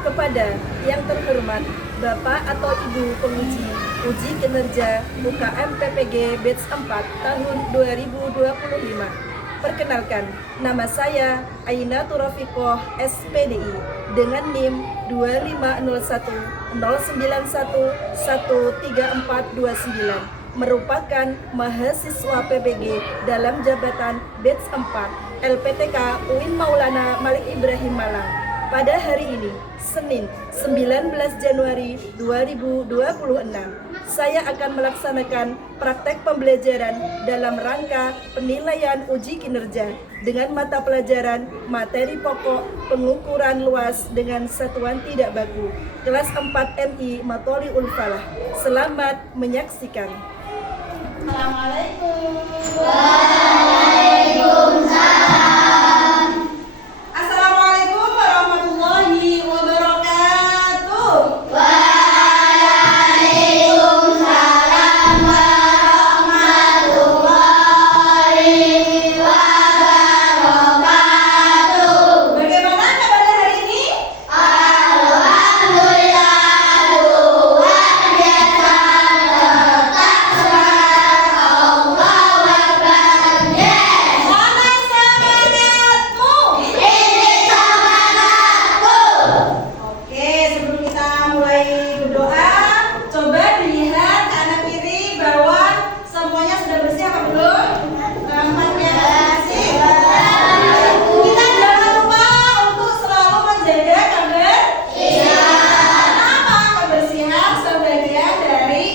Kepada yang terhormat Bapak atau Ibu penguji uji kinerja UKM PPG Batch 4 tahun 2025. Perkenalkan, nama saya Aina Turafikoh SPDI dengan NIM 250109113413429, merupakan mahasiswa PPG dalam jabatan Batch 4 LPTK UIN Maulana Malik Ibrahim Malang. Pada hari ini, Senin 19 Januari 2026, saya akan melaksanakan praktek pembelajaran dalam rangka penilaian uji kinerja dengan mata pelajaran materi pokok pengukuran luas dengan satuan tidak baku kelas 4 MI Matholiul Falah. Selamat menyaksikan. Assalamualaikum. Waalaikumsalam. Assalamualaikum warahmatullahi wabarakatuh. Waalaikumsalam warahmatullahi wabarakatuh. Bagaimana kabar hari ini? Alhamdulillah, luar biasa, tetap semangat, Allahu Akbar, yes. Mana semangatmu? Ini semangatku. Oke, sebelum kita mulai berdoa, coba dilihat kanan kiri bawah semuanya sudah bersih apa belum? Tempatnya bersih. Kita jangan lupa untuk selalu menjaga kebersihan. Kenapa? Kebersihan sebagian dari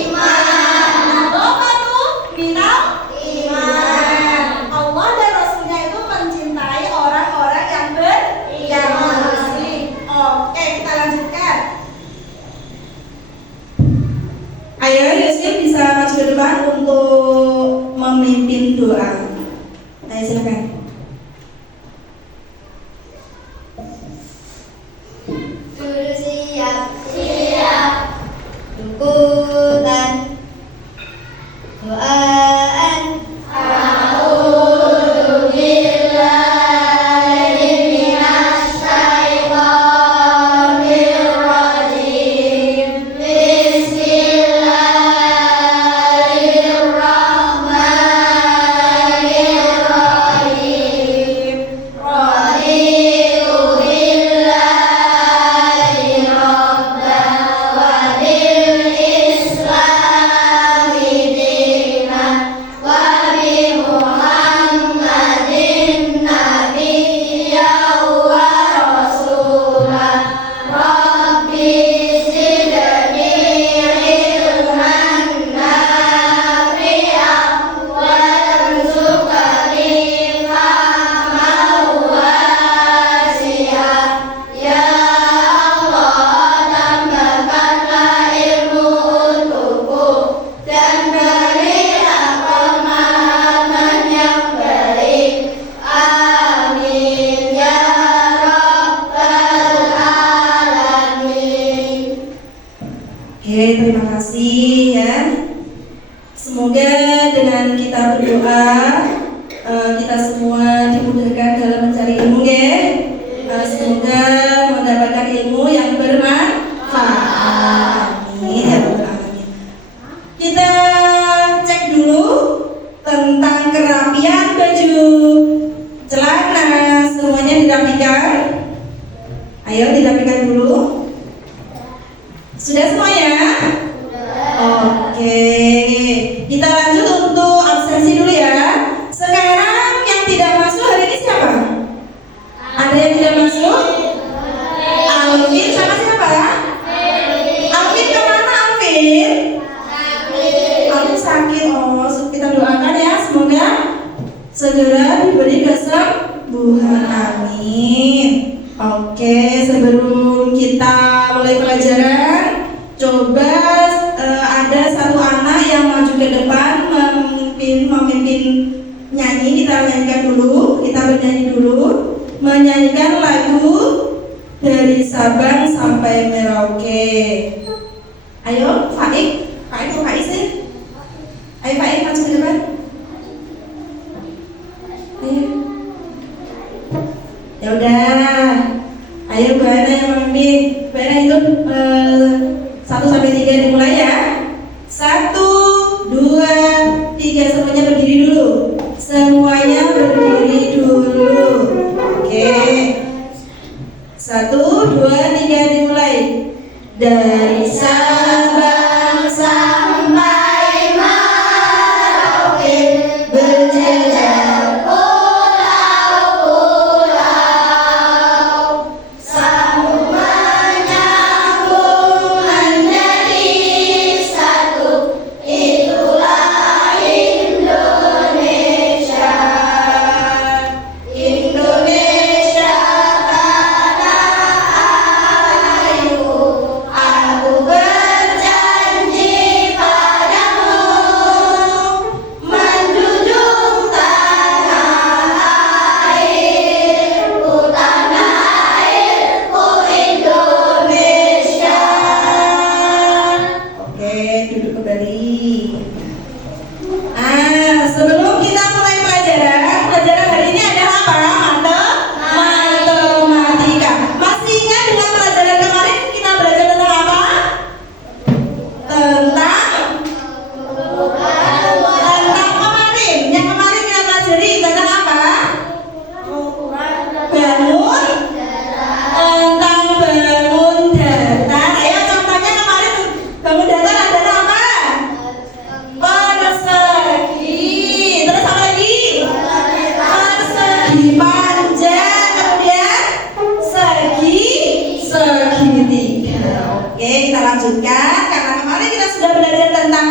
iman. Nadhafatu minal iman. Allah dan Rasulnya itu mencintai orang-orang yang bersih. Oke, kita lanjutkan. Ayo Yusuf bisa maju ke depan untuk memimpin doa. Ayo silakan. Sudah siap, siap. Ikutan doaan. A'udzu billahi minasy syaithanir rajim. Bismillahirrahmanirrahim. Raditu billahi rabban wa bil islami dinan wa bi Muhammadin nabiyyan wa rasulan. Rabbi zidni ilman nafi'an warzuqni fahman wasi'an. Ya Allah, tambahkanlah ilmu untukku dan berilah pemahaman yang baik. Amin ya rabbal alamin. Oke, terima kasih ya. Semoga dengan kita berdoa kita semua dimudahkan dalam mencari ilmu ya. Semoga mendapatkan ilmu yang bermanfaat. Amin ya rabbal alamin. Kita cek dulu tentang kerapian baju celana, semuanya dirapikan. Ayo dirapikan dulu. Sudah semuanya? Oke, kita lanjut untuk absensi dulu ya. Sekarang yang tidak masuk hari ini siapa? Ada yang tidak masuk? Alvin sama siapa? Alvin kemana Alvin? Alvin sakit. Oh, kita doakan ya, semoga segera diberi kesembuhan. Amin. Oke, sebelum kita mulai pelajaran, coba ada satu anak yang maju ke depan memimpin nyanyi. Kita nyanyikan dulu, kita bernyanyi dulu, menyanyikan lagu dari Sabang sampai Merauke. Ayo, Faik, kok Faik sih? Ayo Faik maju ke depan. Ayo. Ya udah. Ayo Bu Hana yang memimpin. Bu Hana itu 1 sampai 3 dimulai ya. 1, 2, 3 semuanya berdiri dulu. Semuanya berdiri dulu. Oke. 1, 2, 3 dimulai. Dari Sabang sampai Merauke berjejer pulau-pulau, sambung menyambung menjadi satu, itulah Indonesia. Indonesia tanah airku, aku berjanji padamu menjunjung tanah airku Indonesia. Oke, duduk kembali. Sebelum kita mulai pelajaran hari ini adalah apa? Matematika. Masih ingat dengan pelajaran kemarin kita belajar tentang apa? Tentang kemarin. Yang kemarin kita pelajari tentang apa? Bangun. Tentang bangun datar. Ayo contohnya kemarin bangun datar adalah apa? Persegi. Terus apa lagi? Persegi panjang. Kemudian segitiga. Oke, kita lanjutkan. Karena kemarin kita sudah belajar tentang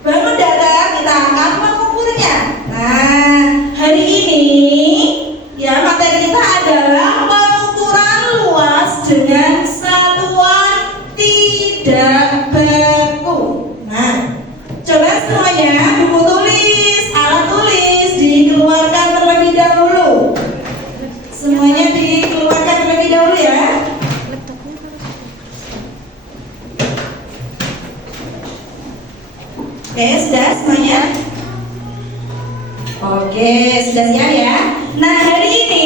bangun datar, kita akan mengukurnya. Nah, hari ini ya materi kita adalah pengukuran luas dengan satuan tidak baku. Nah, coba semuanya buku tulis, alat tulis dikeluarkan terlebih dahulu. Semuanya dikeluarkan terlebih dahulu ya. Oke, sudah semuanya? Oke, sudah siap ya. Nah, hari ini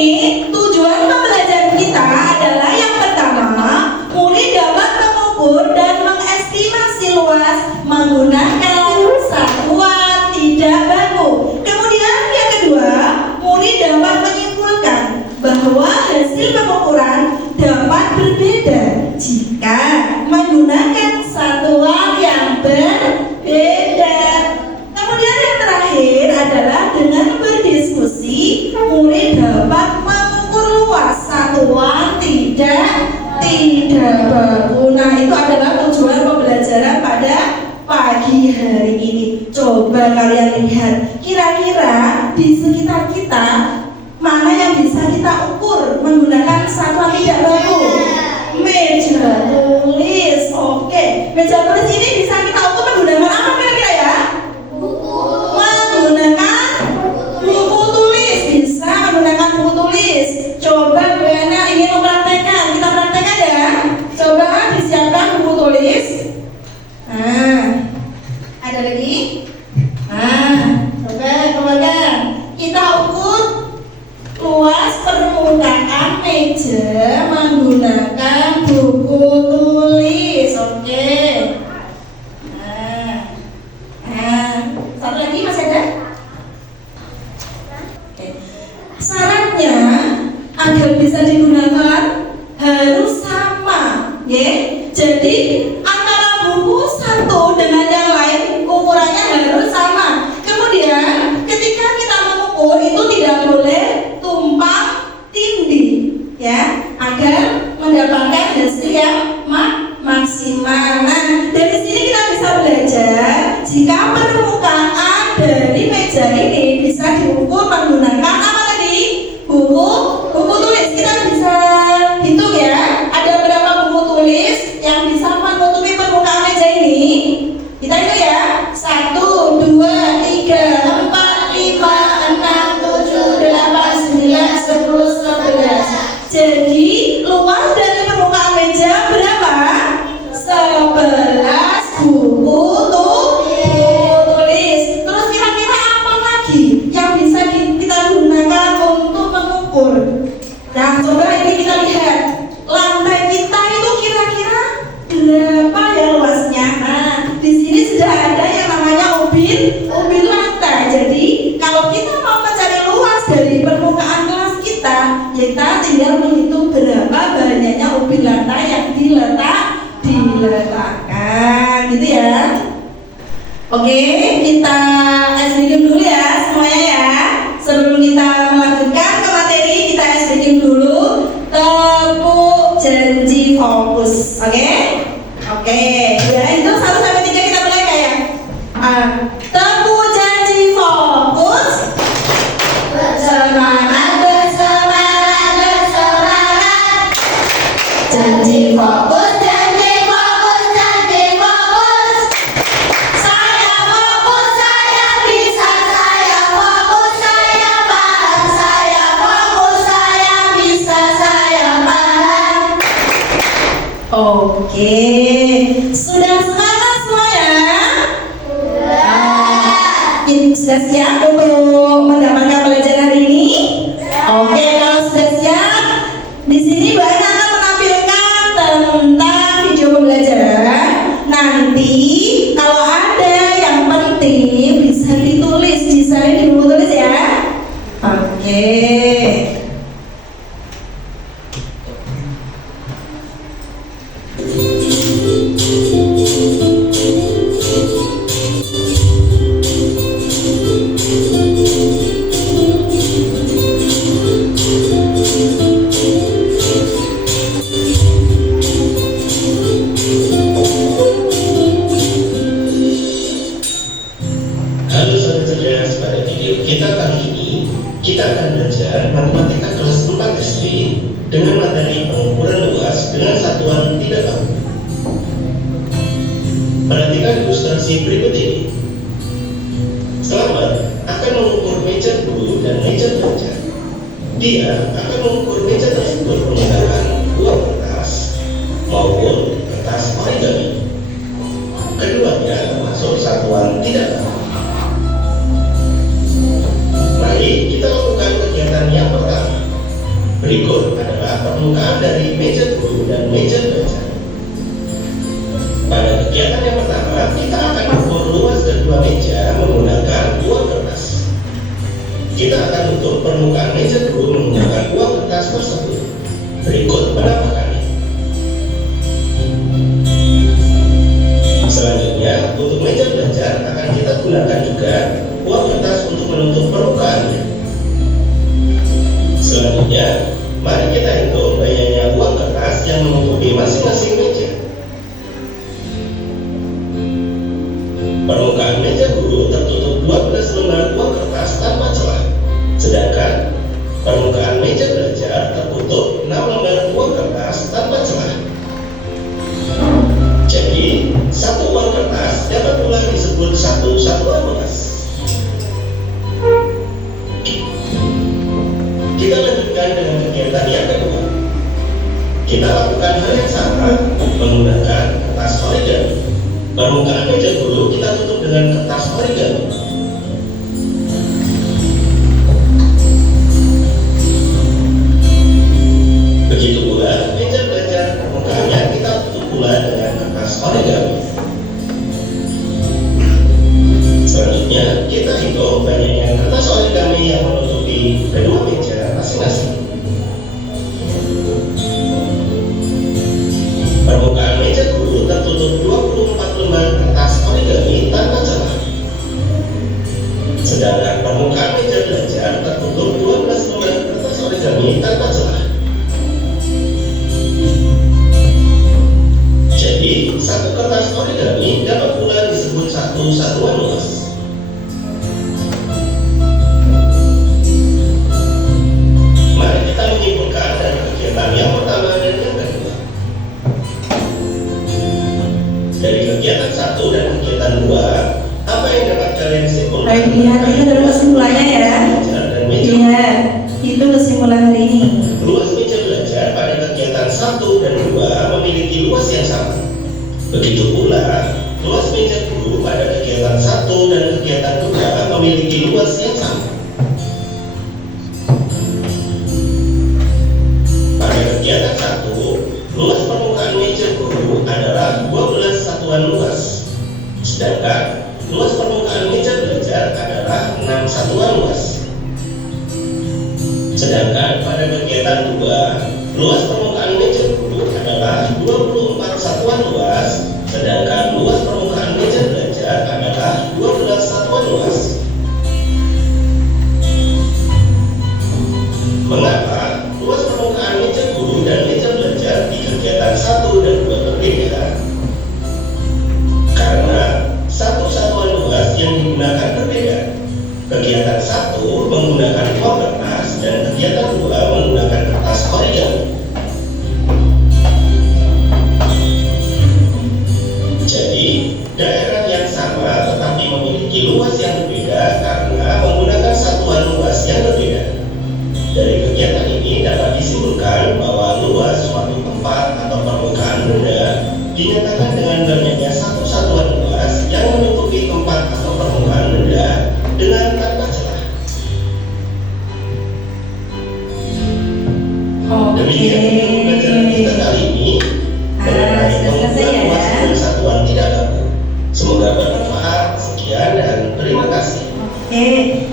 tujuan pembelajaran kita adalah yang pertama, murid dapat mengukur dan mengestimasi luas menggunakan satuan tidak baku. Kemudian yang kedua, murid dapat menyimpulkan bahwa hasil pengukuran dapat berbeda jika menggunakan satuan yang berbeda. Kemudian yang terakhir adalah dengan berdiskusi, murid dapat mengukur luas satuan tidak baku. Nah, itu adalah tujuan pembelajaran pada pagi hari ini. Coba kalian lihat, kira-kira di sekitar kita mana yang bisa kita ukur menggunakan satuan tidak baku? Meja tulis. Oke, meja tulis ini bisa kita ukur menggunakan apa kira-kira ya? Menggunakan buku tulis. Bisa menggunakan buku tulis. Coba Bu Hana ingin mempraktekkan, kita praktekkan ya. Coba disiapkan buku tulis. Nah, ada lagi? Nah, coba keluarkan. Kita ukur luas permukaan meja menggunakan buku tulis. Oke. Nah, satu lagi masih ada? Oke. Syaratnya agar bisa digunakan harus sama, ya. Jadi antara buku satu dengan yang lain ukurannya harus sama. Kemudian ketika kita mengukur itu tidak boleh tumpang tindih, ya, agar mendapatkan hasil yang maksimal. Nah, dari sini kita bisa belajar jika permukaan dari meja ini bisa diukur menggunakan apa tadi? Buku tulis. Kita bisa hitung ya, ada berapa buku tulis yang bisa menutupi permukaan meja ini. Kita hitung ya, 1, 2, 3, 4, 5, 6, 7, 8, 9, 10, 11. Jadi luas dari permukaan meja berapa? Oke, kita ice breaking dulu ya semuanya ya. Sebelum kita melanjutkan ke materi, kita ice breaking dulu. Tepuk janji fokus. Oke? Oke. Ya, itu 1 sampai 3 kita mulai kayak. Tepuk janji fokus. Bersemangat, bersemangat, bersemangat. Janji fokus. Janji fokus, janji fokus. Saya fokus. Saya bisa, saya fokus, saya paham. Saya fokus, saya bisa, saya paham. Oke. Sudah semangat semuanya? Sudah siap untuk mendapatkan pelajaran hari ini? Oke, kalau sudah siap, di sini Bu Aina akan menampilkan tentang video pembelajaran. Nanti kalau ada yang penting bisa ditulis di sana di buku tulis ya. Oke. Halo sobat cerdas, pada video kita kali ini kita akan belajar matematika kelas 4 SD dengan materi pengukuran luas dengan satuan tidak tahu. Perhatikan ilustrasi berikut ini. Selamat akan mengukur meja guru dan meja belajar. Dia akan mengukur meja tersebut menggunakan uang kertas maupun kertas origami. Keduanya termasuk satuan tidak tahu. Mari kita lakukan kegiatan yang pertama. Berikut adalah permukaan dari meja guru dan meja belajar. Pada kegiatan yang pertama, kita akan mengukur luas kedua meja menggunakan uang kertas. Kita akan ukur permukaan meja guru menggunakan uang kertas tersebut. Berikut penampakannya. Selanjutnya, untuk meja belajar akan kita gunakan juga uang kertas untuk menutup permukaannya. Selanjutnya, mari kita hitung banyaknya uang kertas yang menutupi masing-masing meja. Permukaan meja guru tertutup 12 lembar uang kertas tanpa celah, sedangkan permukaan meja belajar tertutup 6 lembar uang kertas tanpa celah. Jadi, satu uang kertas dapat pula disebut satu satuan luas. Kita lanjutkan dengan kegiatan yang kedua. Kita lakukan hal yang sama menggunakan kertas origami. Permukaan meja guru kita tutup dengan kertas origami. Begitu pula meja belajar, permukaannya kita tutup pula dengan kertas origami. Selanjutnya, kita hitung banyaknya kertas origami yang menutupi kedua meja masing-masing. Permukaan meja guru tertutup 24 lembar kertas origami tanpa celah, sedangkan permukaan meja belajar tertutup 12 lembar kertas origami tanpa celah. Jadi, satu kertas origami dapat pula disebut satu satuan luas. Mari kita menyimpulkan dari kegiatan yang pertama dan yang kedua. Dari kegiatan 1 dan kegiatan 2, apa yang dapat kalian simpulkan? Baik, lihat itu adalah kesimpulannya ya. Dan meja. Iya, itu kesimpulan hari ini. Luas meja belajar pada kegiatan 1 dan 2 memiliki luas yang sama. Begitu pula, luas meja guru pada kegiatan 1 dan kegiatan 2 memiliki luas yang sama. Pada kegiatan 1, luas permukaan meja guru adalah 12 satuan luas, sedangkan luas permukaan meja belajar adalah 6 satuan luas. Sedangkan pada kegiatan 2, luas permukaan meja guru adalah 24 satuan luas, sedangkan luas permukaan meja belajar adalah menggunakan uang kertas dan kegiatan 2 menggunakan kertas origami. Jadi, daerah yang sama tetapi memiliki luas yang berbeda karena menggunakan satuan luas yang berbeda. Dari kegiatan ini dapat disimpulkan bahwa luas suatu tempat atau permukaan benda dinyatakan dengan banyaknya satu satuan luas yang menutupi tempat atau permukaan benda dengan tanpa celah. Demikian untuk pelajaran kita kali ini mengenai pengukuran luas dan satuan tidak baku. Semoga bermanfaat. Sekian dan terima kasih. Oke,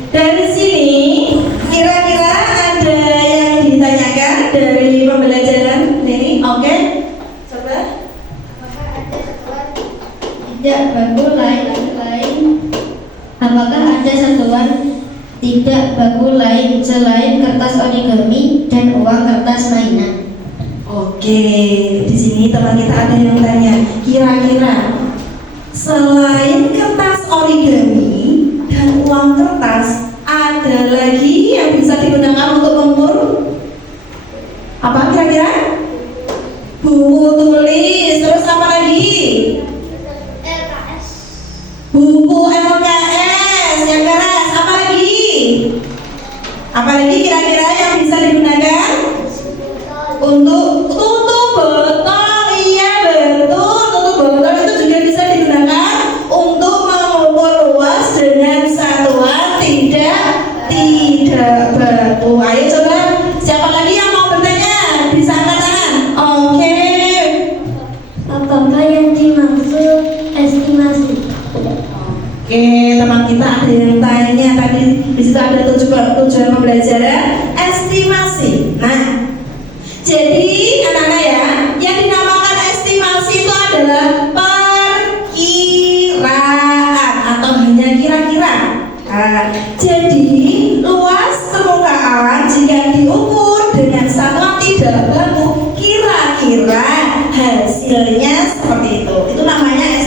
dari sini kira-kira ada yang ditanyakan dari pembelajaran ini? Oke, coba. Apakah ada satuan tidak baku lain? Apakah ada satuan tidak baku lain selain kertas origami dan uang kertas mainan? Oke, di sini teman kita ada yang tanya, kira-kira selain kertas origami dan uang kertas, ada lagi yang bisa digunakan untuk mengukur? Apa kira-kira? Buku tulis, terus apa lagi? LKS. Buku LKS yang keras, apa lagi? Apa lagi kira-kira yang bisa digunakan? Untuk tutup botol, iya betul, tutup botol itu juga bisa digunakan untuk mengukur luas dengan satuan tidak baku. Ayo coba, siapa lagi yang mau bertanya? Bisa angkat tangan. Oke. Apakah yang dimaksud estimasi? Oke, teman kita ada yang tanya tadi di situ ada tujuan pembelajaran estimasi. Nah, jadi anak-anak ya, yang dinamakan estimasi itu adalah perkiraan atau hanya kira-kira. Nah, jadi luas permukaan jika diukur dengan satuan tidak baku, kira-kira hasilnya seperti itu. Itu namanya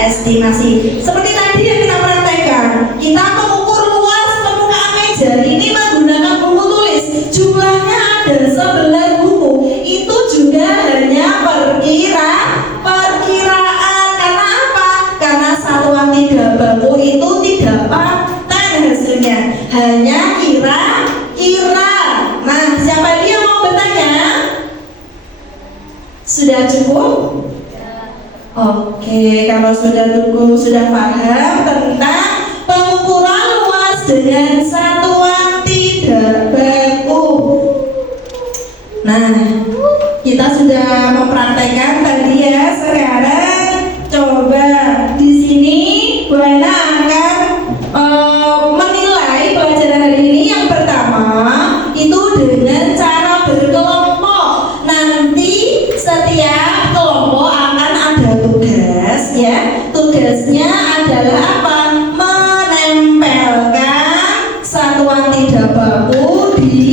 estimasi. Seperti tadi yang kita praktekkan, kita mengukur luas permukaan meja ini menggunakan buku tulis. Jumlahnya ada 11 buku. Itu juga hanya perkiraan. Karena apa? Karena satuan tidak baku itu tidak paten hasilnya, hanya kira-kira. Nah, siapa lagi yang mau bertanya? Sudah cukup? Oke, kalau sudah cukup, sudah paham tentang pengukuran luas dengan satuan tidak baku. Nah, kita sudah mempraktekkan tadi ya. Sekarang coba di sini Bu Ana akan menilai pelajaran hari ini. Yang pertama itu dengan cara berkelompok. Nanti setiap kelompok akan ada tugas ya. Tugasnya adalah apa? Menempelkan satuan tidak baku di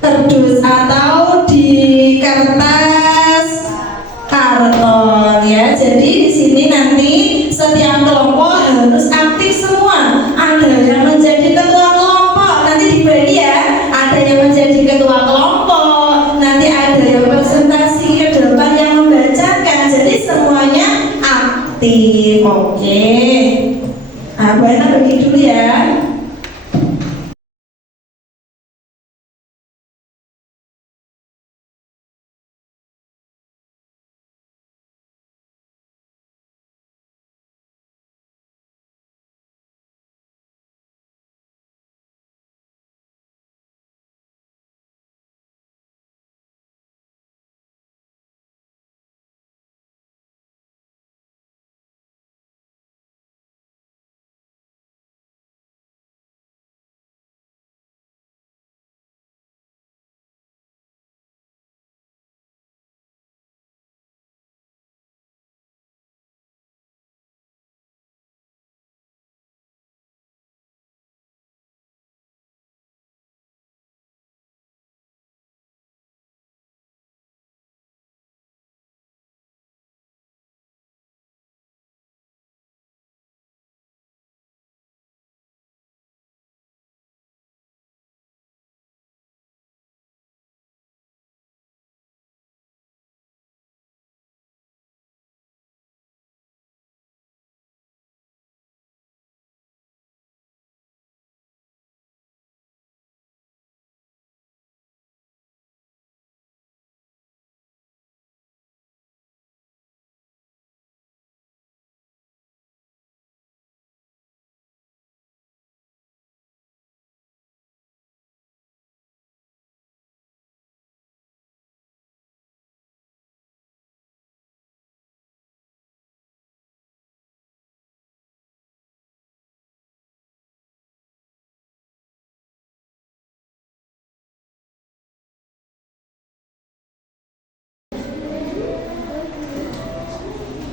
kardus atau di kertas karton ya. Jadi di sini nanti setiap kelompok harus aktif semua. Ada yang menjadi ketua kelompok, nanti dibagi ya. Ada yang menjadi ketua kelompok, nanti ada yang presentasi ke depan yang membacakan. Jadi semuanya aktif. Oke. Nah, Bu Ana pergi dulu ya.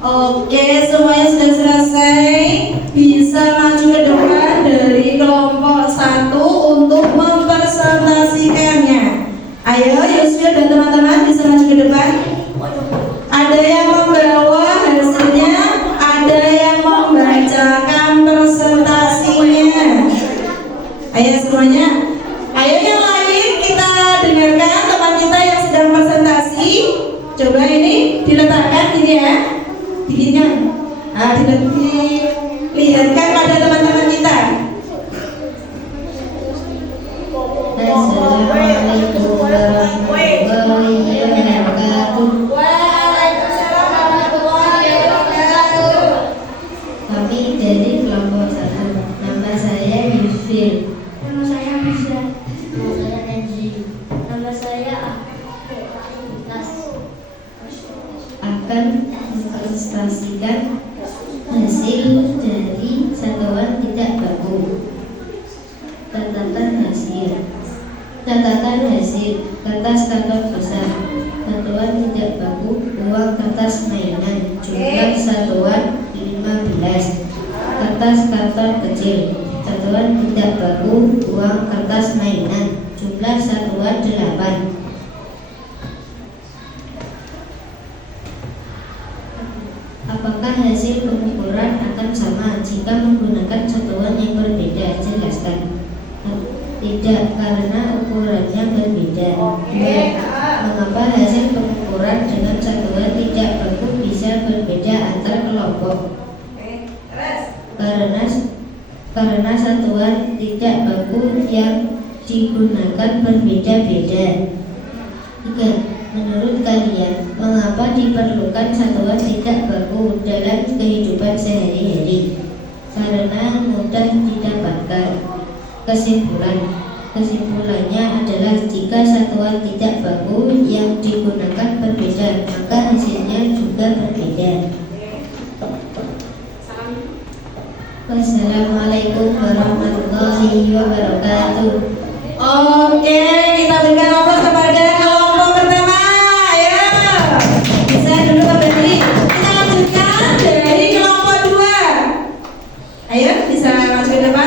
Oke, semuanya sudah selesai. Bisa maju ke depan dari kelompok 1 untuk mempresentasikannya. Ayo, Yusfil dan teman-teman bisa maju ke depan. Ada yang membawa hasilnya, ada yang membacakan presentasinya. Ayo semuanya. Ayo yang lain kita dengarkan teman kita yang sedang presentasi. Coba ini diletakkan gini ya. Diginikan. Nah, dilihatkan pada teman-teman kita. Assalamualaikum warahmatullahi wabarakatuh. Waalaikumsalam warahmatullahi wabarakatuh. Kami dari kelompok 1. Nama saya Yusfil. Nama saya Bisa. Nama saya Nenzi. Nama saya Nas. Akan mempresentasikan hasil dari satuan tidak baku. Catatan hasil kertas karton besar, satuan tidak baku, uang kertas mainan, jumlah satuan 15. Kertas karton kecil, satuan tidak baku, uang kertas mainan, jumlah satuan 8. Apakah hasil pengukuran akan sama jika menggunakan satuan yang berbeda? Jelaskan. Tidak, karena ukurannya berbeda. Mengapa hasil pengukuran dengan satuan tidak baku bisa berbeda antar kelompok? Karena satuan tidak baku yang digunakan berbeda-beda. 3. Menurut kalian, mengapa diperlukan satuan tidak baku dalam kehidupan sehari-hari? Karena mudah didapatkan. Kesimpulannya adalah jika satuan tidak baku yang digunakan berbeda, maka hasilnya juga berbeda. Wassalamualaikum warahmatullahi wabarakatuh. Oke, kita berikan aplaus kepada kelompok pertama. Ayo, bisa dulu kembali. Kita lanjutkan dari kelompok 2. Ayo, bisa maju ke depan.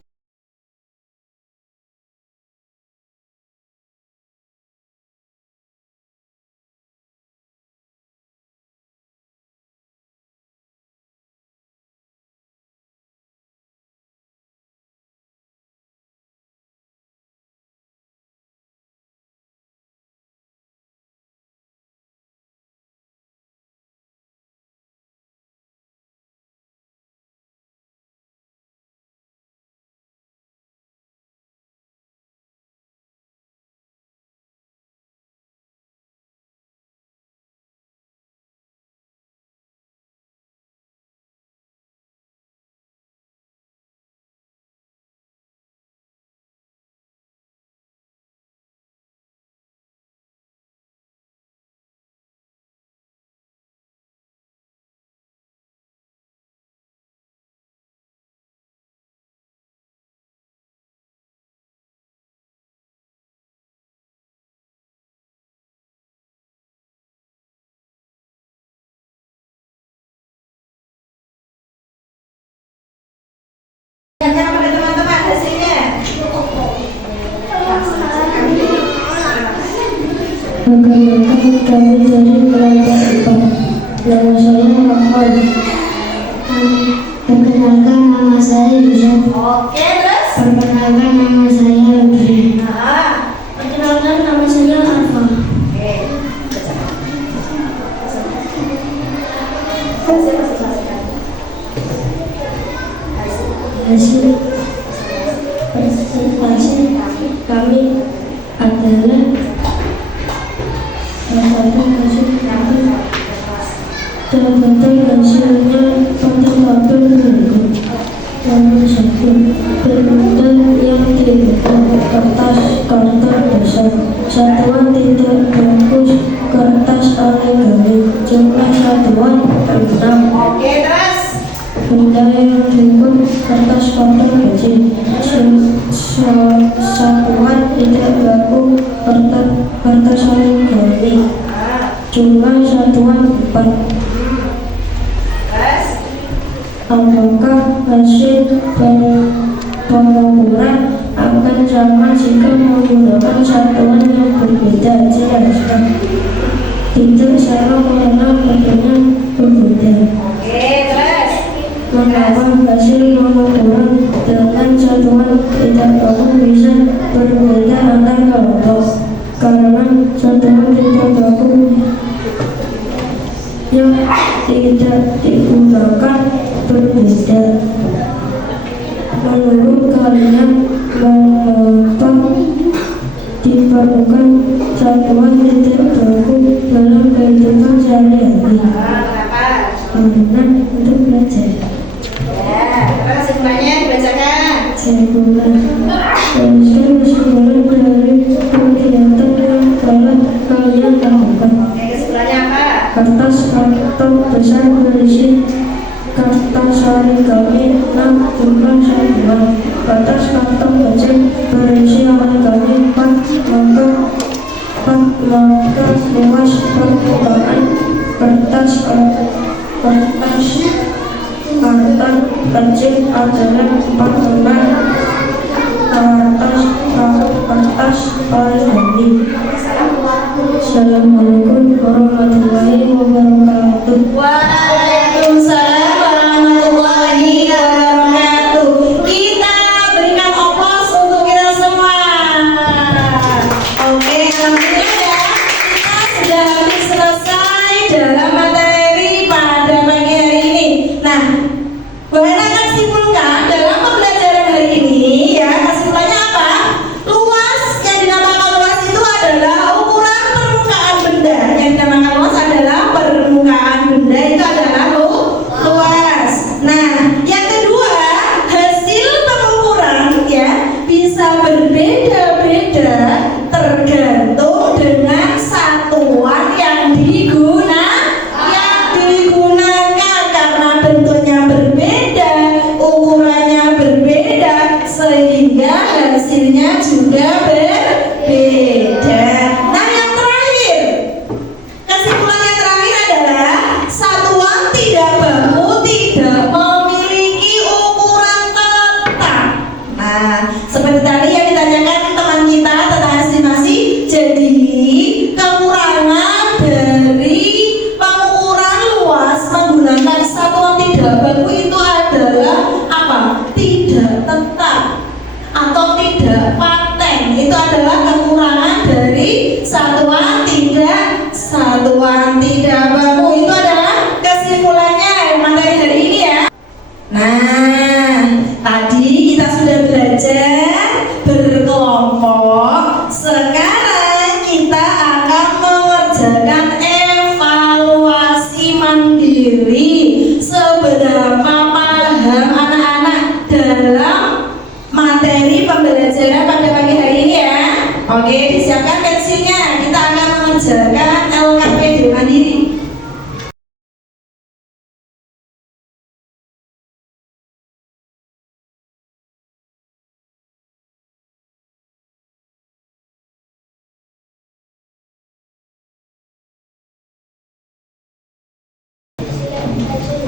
Tanyakan pada teman-teman hasilnya. Perkenalkan kami dari kelompok 4. Nama saya Rahman. Perkenalkan nama saya Yusuf. Oke, terus. Perkenalkan nama saya Lutfi. Nah, Perkenalkan nama saya Arfa. oke. Hasil presentasi kami adalah catatan hasil kami. Catatan hasilnya pada tabel berikut. Nomor 1, benda yang dibutuhkan kertas karton besar, satuan tidak bagus kertas origami, jumlah satuan 6. Oke, terus. Benda yang dibuat kertas karton kecil, satuan tidak baku kertas origami, jumlah satuan 4. Apakah hasil pengukuran akan sama jika menggunakan satuan yang berbeda? Jelaskan. Tidak sama karena bentuknya berbeda. Oke, terus. Mengapa hasil pengukuran dengan satuan tidak baku bisa berbeda antar kelompok? Karena satuan tidak baku yang tidak digunakan berbeda. Menurut kalian, mengapa diperlukan satuan tidak baku dalam kehidupan sehari-hari? Kenapa? Karena untuk belajar. Ya, terus semuanya dibacakan. Kesimpulan. Tuliskan kesimpulan dari kegiatan yang telah kalian lakukan. Oke, kesimpulannya apa? Kertas karton besar berisi kertas origami 6 jumlah satuan. Kertas karton kecil berisi origami 4 maka luas permukaan kertas karton kecil adalah 4 lembar kertas origami. Assalamualaikum warahmatullahi wabarakatuh. Waalaikumsalam warahmatullahi wabarakatuh. Kita berikan aplaus untuk kita semua. Oke, alhamdulillah ya. Kita sudah hampir selesai dalam materi pada pagi hari ini. Nah, Bu Hana akan simpulkan dalam pembelajaran hari ini ya. Kesimpulannya apa? Luas yang dinamakan luas itu adalah ukuran permukaan benda. Yang dinamakan luas adalah permukaan benda itu adalah luas. Nah, yang kedua, hasil pengukuran ya bisa berbeda-beda tergantung dengan satuan yang digunakan karena bentuknya berbeda, ukurannya berbeda, sehingga hasilnya juga berbeda. Nah, yang terakhir, kesimpulan yang terakhir adalah satuan tidak baku tidak memiliki ukuran tetap. Nah, seperti tadi yang ditanyakan teman kita tentang estimasi, jadi kekurangan dari pengukuran luas menggunakan satuan tidak baku itu adalah apa? Tidak tetap atau tidak paten. Itu adalah kekurangan dari satuan tidak baku. Itu adalah kesimpulannya materi hari ini ya. Nah, tadi kita sudah belajar berkelompok. Sekarang kita akan mengerjakan evaluasi mandiri. Seberapa paham anak-anak dalam materi pembelajaran pada pagi hari ini ya. Oke, disiapkan pensilnya. Kita akan mengerjakan LKPD mandiri.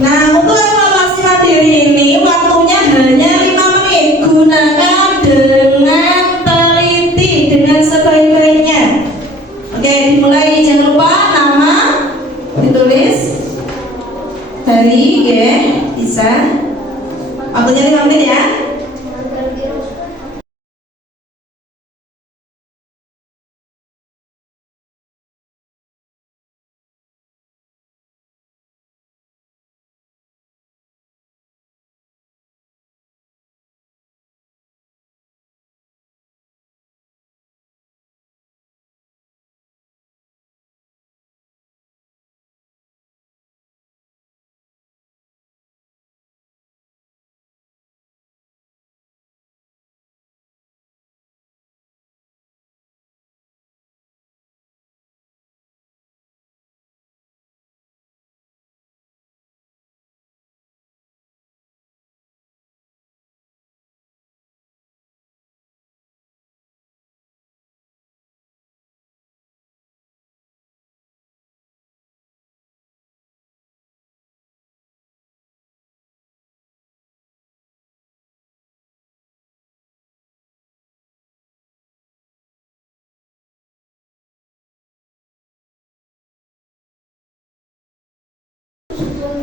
Nah, untuk evaluasi mandiri ini waktunya hanya 5 menit. Gunakan dengan teliti, dengan sebaik-baiknya. Oke, dimulai. Jangan lupa nama ditulis dari ya, bisa. Waktunya 5 menit ya.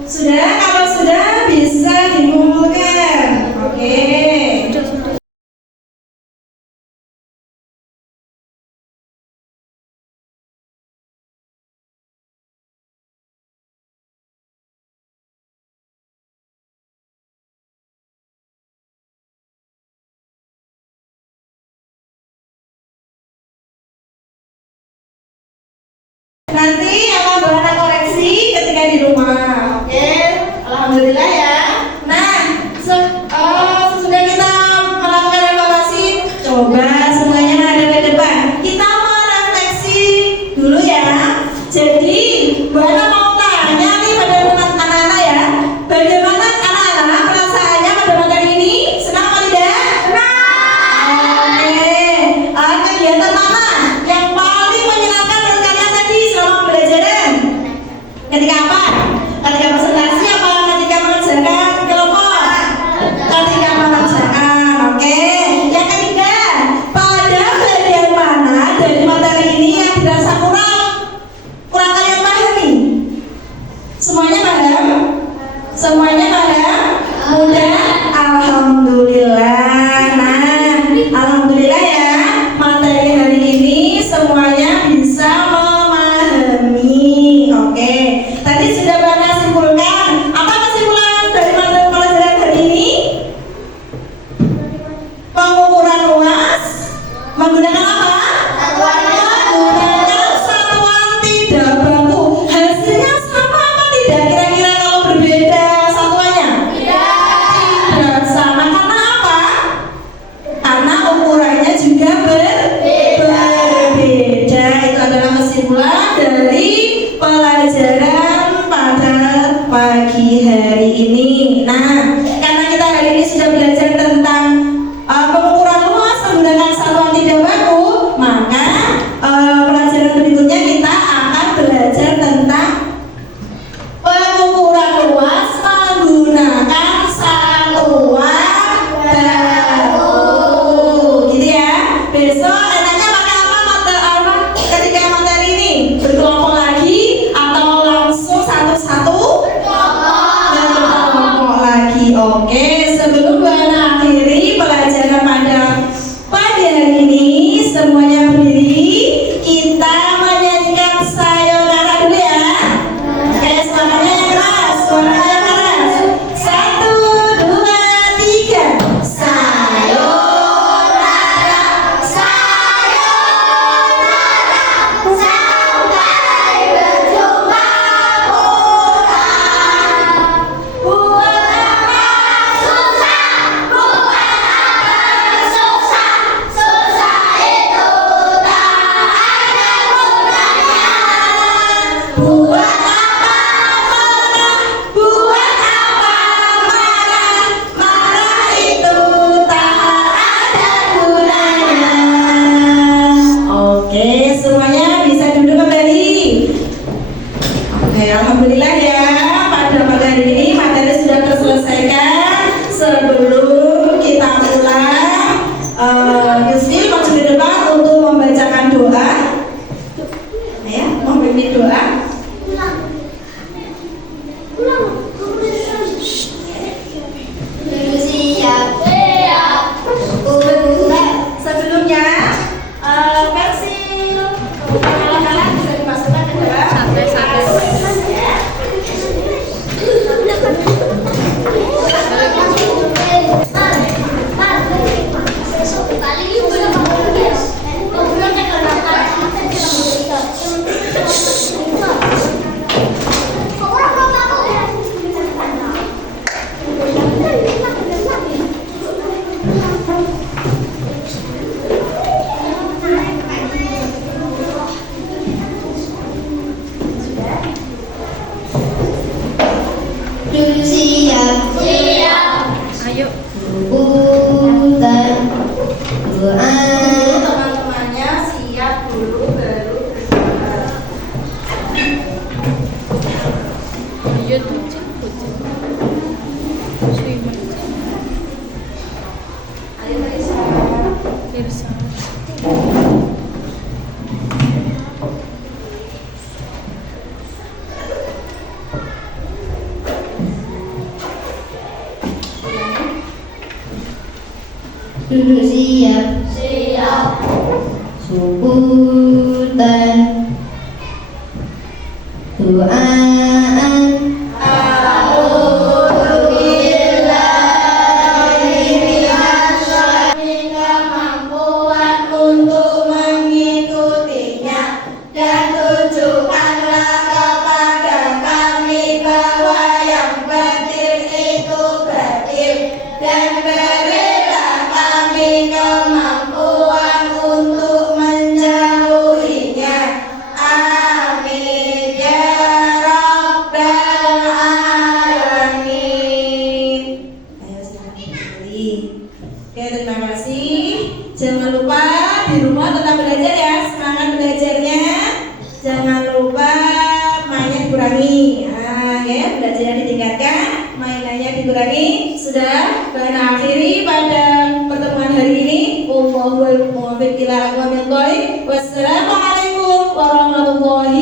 Sudah? Kalau sudah bisa dikumpulkan. Oke. Nanti akan bahan koreksi ketika di rumah. Oke, alhamdulillah ya. Nah, sesudah kita melakukan evaluasi, coba semuanya ada ke depan. Kita mau refleksi dulu ya. Jadi, Buana mau tanya nih pada anak-anak ya. Bagaimana anak-anak perasaannya pada materi ini? Senang atau tidak? Senang. Oke. Kegiatan mana yang paling menyenangkan menurut kalian tadi selama pembelajaran? Ketika apa? Ketika presentasi apa ketika mengerjakan kelompok? Ketika mengerjakan, oke. Yang ketiga, pada bagian mana dari materi ini yang dirasa kurang kalian pahami? Semuanya paham? Semuanya paham? Mudah? Alhamdulillah. Nah, alhamdulillah ya, materi hari ini semuanya bisa memahami. Oke, tadi sudah Bana simpulkan. Apa kesimpulan dari materi pelajaran hari ini? Pengukuran luas menggunakan apa? Menggunakan satuan tidak baku. Hasilnya sama apa tidak? Kira-kira kalau berbeda satuannya? Tidak sama. Karena apa? Karena ukurannya juga berbeda. Itu adalah kesimpulan dari pelajaran pada pagi hari ini. Nah, karena kita hari ini sudah belajar tentang pengukuran luas menggunakan satuan tidak baku, maka pelajaran berikutnya kita akan belajar tentang pengukuran luas menggunakan satuan baku. Gitu ya. Besok enaknya pakai apa ketika materi ini? Berkelompok lagi atau langsung satu-satu? Berkelompok lagi. Oke, sebelum Bana akhiri pelajaran pada pagi hari ini, semuanya berdiri. Kita menyanyikan sayonara dulu ya. Oke, suaranya yang keras, suaranya yang keras. 1, 2, 3. Sayonara, sayonara, sampai berjumpa pulang. Buat apa susah, susah itu tak ada gunanya. Buat apa marah, buat apa marah itu tak ada gunanya. Oke, semuanya bisa duduk kembali. Oke, alhamdulillah ya, pada materi ini materi sudah terselesaikan. Sebelum kita pulang, Yusfi maju ke depan untuk membacakan doa. Ya, memimpin doa. Sebelumnya, pensil kalah-kalah bisa dimasukkan ke dalam ya. Duduk siap. Subutan. Doaan. Kemampuan untuk mengikutinya dan tunjukkanlah kepada kami bahwa yang batil itu batil dan berilah kami kemampuan untuk menjauhinya. Amin ya rabbal alamin. Ayo silakan kembali. Oke, terima kasih. Jangan lupa di rumah tetap belajar ya, semangat belajarnya. Jangan lupa mainnya dikurangi. Nah, ya, belajarnya ditingkatkan, mainannya dikurangi. Sudah, karena akhiri pada pertemuan hari ini. Wassalamualaikum warahmatullahi